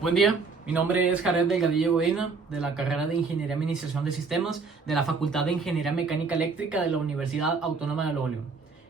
Buen día, mi nombre es Jared Delgadillo Godina, de la carrera de Ingeniería Administración de Sistemas de la Facultad de Ingeniería Mecánica Eléctrica de la Universidad Autónoma de Nuevo León.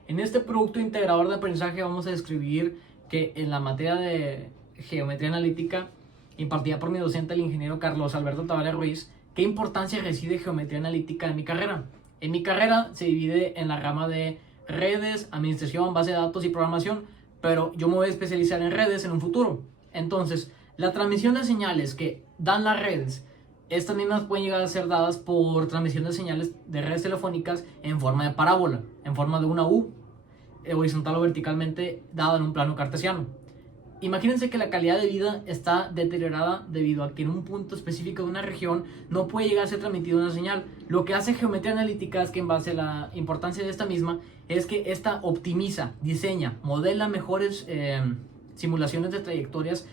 En este producto integrador de aprendizaje vamos a describir que en la materia de geometría analítica impartida por mi docente el ingeniero Carlos Alberto Tavares Ruiz, ¿qué importancia reside geometría analítica en mi carrera? En mi carrera se divide en la rama de redes, administración, base de datos y programación, pero yo me voy a especializar en redes en un futuro. Entonces, la transmisión de señales que dan las redes, estas mismas pueden llegar a ser dadas por transmisión de señales de redes telefónicas en forma de parábola, en forma de una U, horizontal o verticalmente dada en un plano cartesiano. Imagínense que la calidad de vida está deteriorada debido a que en un punto específico de una región no puede llegar a ser transmitida una señal. Lo que hace geometría analítica es que, en base a la importancia de esta misma, es que esta optimiza, diseña, modela mejores simulaciones de trayectorias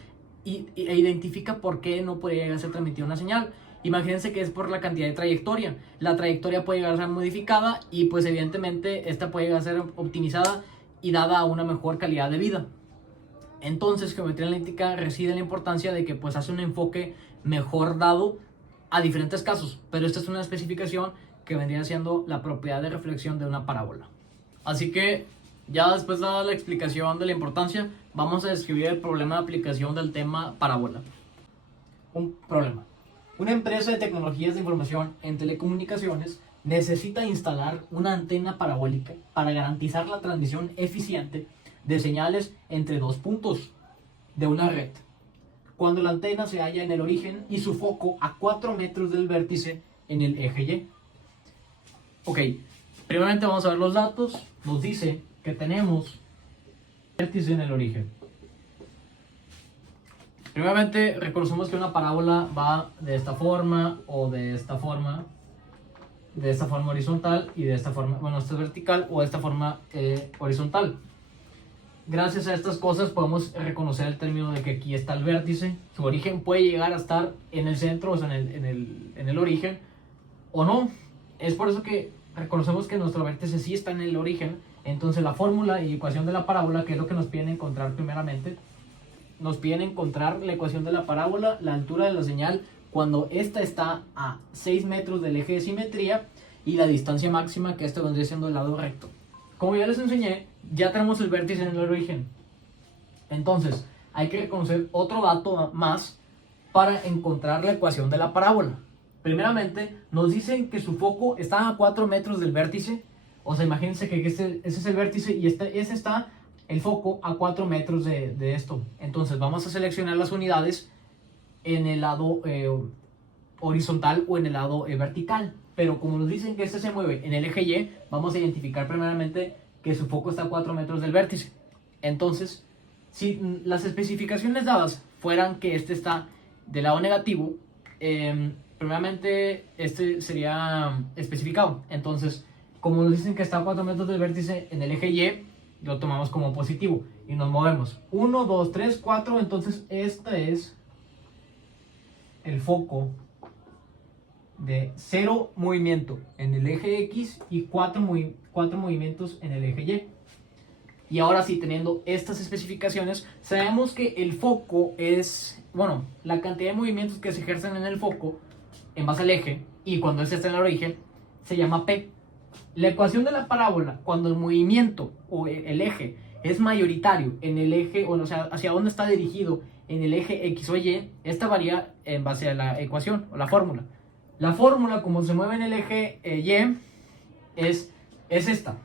e identifica por qué no puede llegar a ser transmitida una señal. Imagínense que es por la cantidad de trayectoria. La trayectoria puede llegar a ser modificada y pues evidentemente esta puede llegar a ser optimizada y dada a una mejor calidad de vida. Entonces, geometría analítica reside en la importancia de que pues hace un enfoque mejor dado a diferentes casos, pero esta es una especificación que vendría siendo la propiedad de reflexión de una parábola. Así que ya después de dar la explicación de la importancia, vamos a describir el problema de aplicación del tema parábola. Un problema. Una empresa de tecnologías de información en telecomunicaciones necesita instalar una antena parabólica para garantizar la transmisión eficiente de señales entre dos puntos de una red, cuando la antena se halla en el origen y su foco a 4 metros del vértice en el eje Y. Ok, primeramente vamos a ver los datos. Nos dice que tenemos vértice en el origen. Primeramente reconocemos que una parábola va de esta forma o de esta forma horizontal y de esta forma, bueno, esta es vertical o de esta forma horizontal. Gracias a estas cosas podemos reconocer el término de que aquí está el vértice. Su origen puede llegar a estar en el centro, o sea, en el origen, o no. Es por eso que reconocemos que nuestro vértice sí está en el origen. Entonces la fórmula y ecuación de la parábola, que es lo que nos piden encontrar primeramente, nos piden encontrar la ecuación de la parábola, la altura de la señal cuando esta está a 6 metros del eje de simetría y la distancia máxima, que esto vendría siendo el lado recto. Como ya les enseñé, ya tenemos el vértice en el origen. Entonces, hay que reconocer otro dato más para encontrar la ecuación de la parábola. Primeramente, nos dicen que su foco está a 4 metros del vértice. O sea, imagínense que ese es el vértice y ese está el foco a 4 metros de esto. Entonces, vamos a seleccionar las unidades en el lado horizontal o en el lado vertical. Pero como nos dicen que este se mueve en el eje Y, vamos a identificar primeramente que su foco está a 4 metros del vértice. Entonces, si las especificaciones dadas fueran que este está del lado negativo, primeramente este sería especificado. Entonces, como nos dicen que está a 4 metros del vértice en el eje Y, lo tomamos como positivo y nos movemos 1, 2, 3, 4. Entonces este es el foco de 0 movimiento en el eje X y 4 movimientos en el eje Y. Y ahora sí, teniendo estas especificaciones, sabemos que el foco es, bueno, la cantidad de movimientos que se ejercen en el foco en base al eje, y cuando este está en el origen se llama P. La ecuación de la parábola, cuando el movimiento o el eje es mayoritario en el eje, o sea, hacia dónde está dirigido en el eje X o Y, esta varía en base a la ecuación o la fórmula. La fórmula, como se mueve en el eje Y, es esta.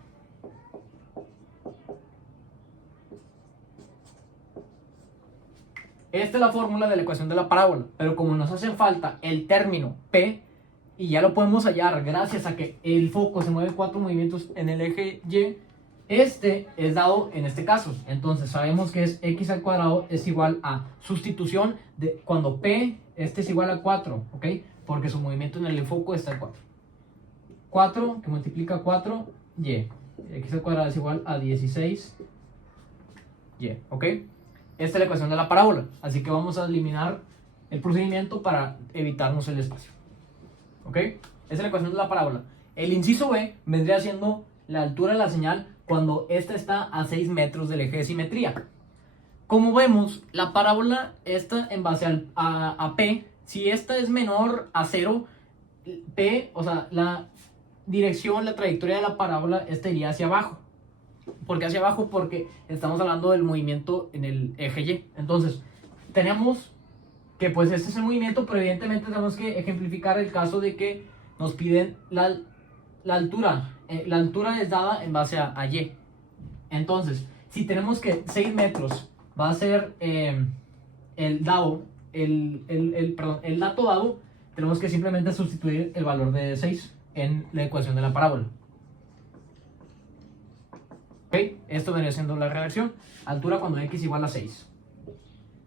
Esta es la fórmula de la ecuación de la parábola, pero como nos hace falta el término P, y ya lo podemos hallar gracias a que el foco se mueve 4 movimientos en el eje Y, este es dado en este caso. Entonces sabemos que es x al cuadrado es igual a sustitución de cuando P, este es igual a 4, ¿ok? Porque su movimiento en el foco está en 4. 4 que multiplica 4, y. X al cuadrado es igual a 16, y, ¿ok? Esta es la ecuación de la parábola. Así que vamos a eliminar el procedimiento para evitarnos el espacio. ¿Ok? Esa es la ecuación de la parábola. El inciso B vendría siendo la altura de la señal cuando esta está a 6 metros del eje de simetría. Como vemos, la parábola esta en base a P, si esta es menor a 0, P, o sea, la dirección, la trayectoria de la parábola estaría hacia abajo. ¿Por qué hacia abajo? Porque estamos hablando del movimiento en el eje Y. Entonces, tenemos que pues este es el movimiento, pero evidentemente tenemos que ejemplificar el caso de que nos piden la altura. La altura es dada en base a Y. Entonces, si tenemos que 6 metros va a ser el dato dado, tenemos que simplemente sustituir el valor de 6 en la ecuación de la parábola. ¿Ok? Esto vendría siendo la redacción. Altura cuando x igual a 6.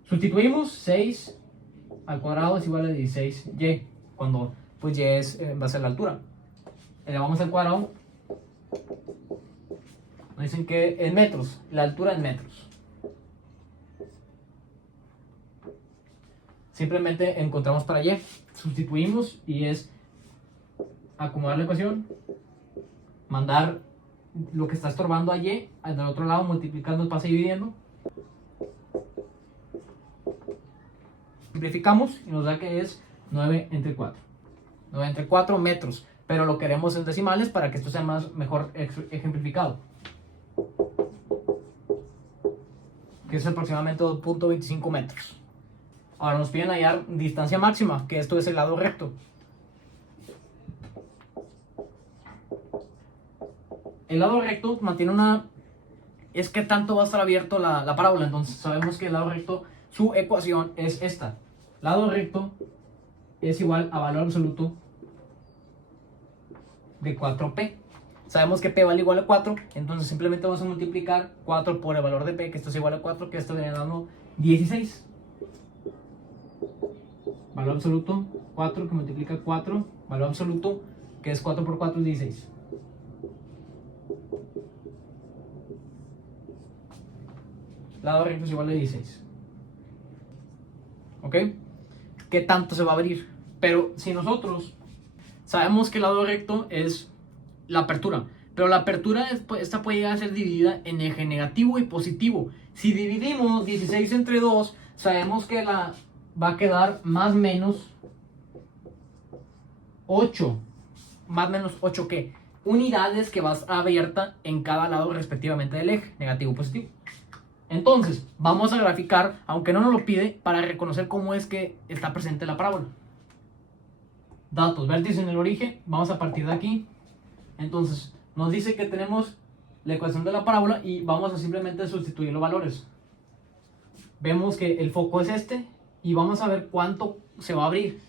Sustituimos 6 al cuadrado es igual a 16y, cuando pues y es en base a la altura. Elevamos al cuadrado. Nos dicen que en metros, la altura en metros. Simplemente encontramos para y, sustituimos y es acomodar la ecuación, mandar lo que está estorbando a y al otro lado, multiplicando, pasa y dividiendo. Simplificamos y nos da que es 9 entre 4. 9 entre 4 metros, pero lo queremos en decimales para que esto sea mejor ejemplificado. Que es aproximadamente 2.25 metros. Ahora nos piden hallar distancia máxima, que esto es el lado recto. El lado recto mantiene es que tanto va a estar abierto la parábola. Entonces sabemos que el lado recto, su ecuación es esta. Lado recto es igual a valor absoluto de 4p. Sabemos que p vale igual a 4, entonces simplemente vamos a multiplicar 4 por el valor de p, que esto es igual a 4, que esto viene dando 16. Valor absoluto, 4 que multiplica 4, valor absoluto, que es 4 por 4 es 16. Lado recto es igual a 16. ¿Ok? ¿Qué tanto se va a abrir? Pero si nosotros sabemos que el lado recto es la apertura, pero la apertura esta puede llegar a ser dividida en eje negativo y positivo. Si dividimos 16 entre 2, sabemos que va a quedar más o menos 8. Más o menos 8 ¿qué? Unidades que va a estar abierta en cada lado respectivamente del eje, negativo y positivo. Entonces, vamos a graficar, aunque no nos lo pide, para reconocer cómo es que está presente la parábola. Datos, vértice en el origen, vamos a partir de aquí. Entonces, nos dice que tenemos la ecuación de la parábola y vamos a simplemente sustituir los valores. Vemos que el foco es este y vamos a ver cuánto se va a abrir.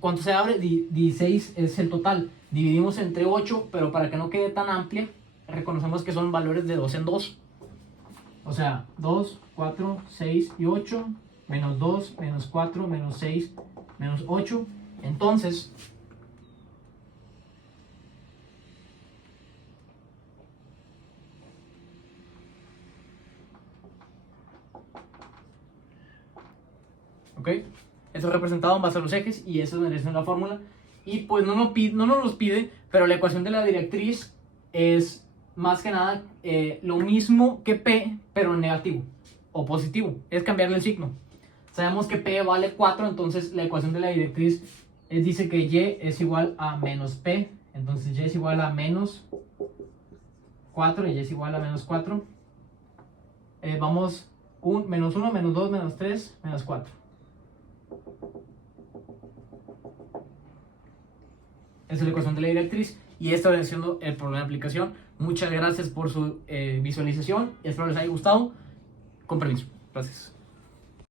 ¿Cuánto se abre? 16 es el total. Dividimos entre 8, pero para que no quede tan amplia, reconocemos que son valores de 2 en 2. O sea, 2, 4, 6 y 8, menos 2, menos 4, menos 6, menos 8. Entonces, ¿ok? Esto es representado en base a los ejes y eso es la fórmula. Y pues no nos los pide, pero la ecuación de la directriz es más que nada lo mismo que P, pero en negativo o positivo. Es cambiarle el signo. Sabemos que P vale 4, entonces la ecuación de la directriz dice que Y es igual a menos P. Entonces Y es igual a menos 4 y Y es igual a menos 4. Vamos menos 1, menos 2, menos 3, menos 4. Esa es la ecuación de la directriz y esto viene siendo el problema de aplicación. Muchas gracias por su visualización. Espero les haya gustado. Con permiso. Gracias.